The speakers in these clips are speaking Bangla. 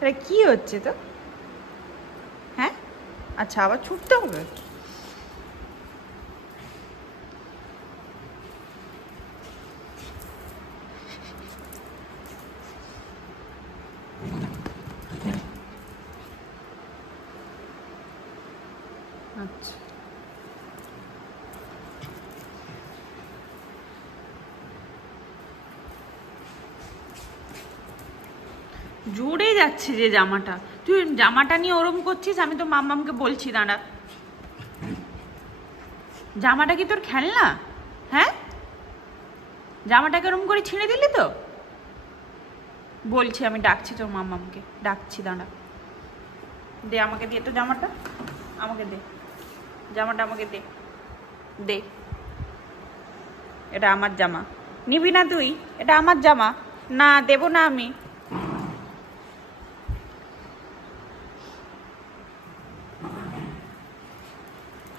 এটা কি হচ্ছে তো? হ্যাঁ? আচ্ছা আবার ছুটতে হবে আচ্ছা জোরে যাচ্ছে যে জামাটা। তুই জামাটা নিয়ে ওরম করছিস, আমি তো মাম্মামকে বলছি, দাঁড়া। জামাটা কি তোর খেলনা? হ্যাঁ? জামাটাকে ওরম করে ছিঁড়ে দিলি তো? বলছি আমি ডাকছি তোর মাম্মামকে। ডাকছি, দাঁড়া। দে আমাকে দিয়ে তো জামাটা। আমাকে দে। জামাটা আমাকে দে। দে। এটা আমার জামা। নিবি না তুই? এটা আমার জামা। না, দেব না আমি।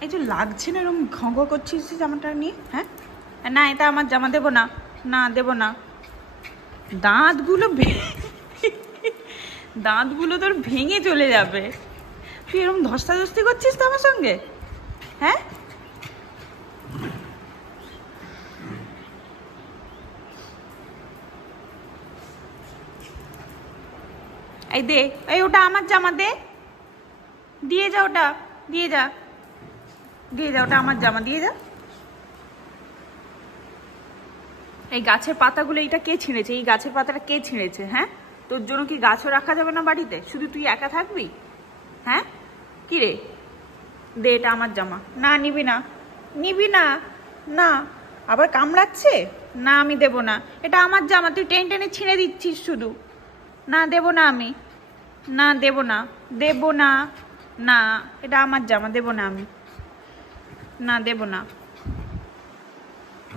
এই যে লাগছে না এরকম ঘ করছিস জামাটা নিয়ে? হ্যাঁ? না এটা আমার জামা দেবো না। না দেবো না। দাঁতগুলো দাঁতগুলো তোর ভেঙে চলে যাবে। তুই এরকম ধস্তাধস্তি করছিস তো আমার সঙ্গে? হ্যাঁ? এই দে এই ওটা আমার জামা দে। দিয়ে যা ওটা দিয়ে যা। দিয়ে যা ওটা আমার জামা, দিয়ে যা এই গাছের পাতাগুলো, এইটা কে ছিঁড়েছে? এই গাছের পাতাটা কে ছিঁড়েছে হ্যাঁ? তোর জন্য কি গাছও রাখা যাবে না বাড়িতে? শুধু তুই একা থাকবি? হ্যাঁ? কি রে? দে, এটা আমার জামা। না, নিবি না। নিবি না? না। আবার কামড়াচ্ছে? না, আমি দেব না। এটা আমার জামা, তুই টেনে টেনে ছিঁড়ে দিচ্ছিস শুধু। না, দেব না আমি। না, দেব না। দেব না। না, এটা আমার জামা, দেব না আমি। না, দেব না।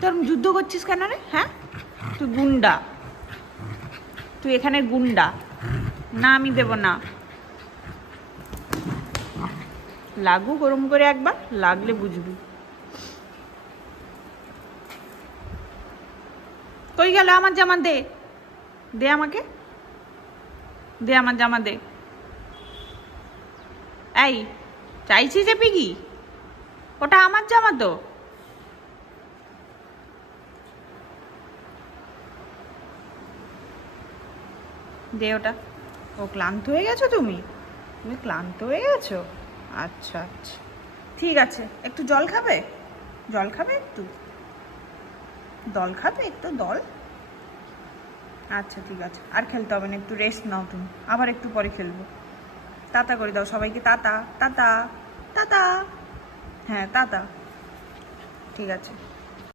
তোর যুদ্ধ করছিস কেন রে? হ্যাঁ? তুই গুন্ডা। তুই এখানে গুন্ডা। না, আমি দেব না। লাগু গরম করে একবার, লাগলে বুঝবি। কই গেল আমার জামা দে? দে আমাকে। দে আমার জামা দে। এই, চাইছিস যে পিগি? ওটা আমার জামা তো। দে ওটা। ও ক্লান্ত হয়ে গেছো তুমি? তুমি ক্লান্ত হয়ে গেছো? আচ্ছা আচ্ছা। ঠিক আছে, একটু জল খাবে? জল খাবে একটু? দল খাবে একটু, দল? আচ্ছা ঠিক আছে। আর খেলতে হবে না, একটু রেস্ট নাও তুমি। আবার একটু পরে খেলব। তাতা করে দাও সবাইকে। তাতা তাতা তাতা। হ্যাঁ তাতা ঠিক আছে।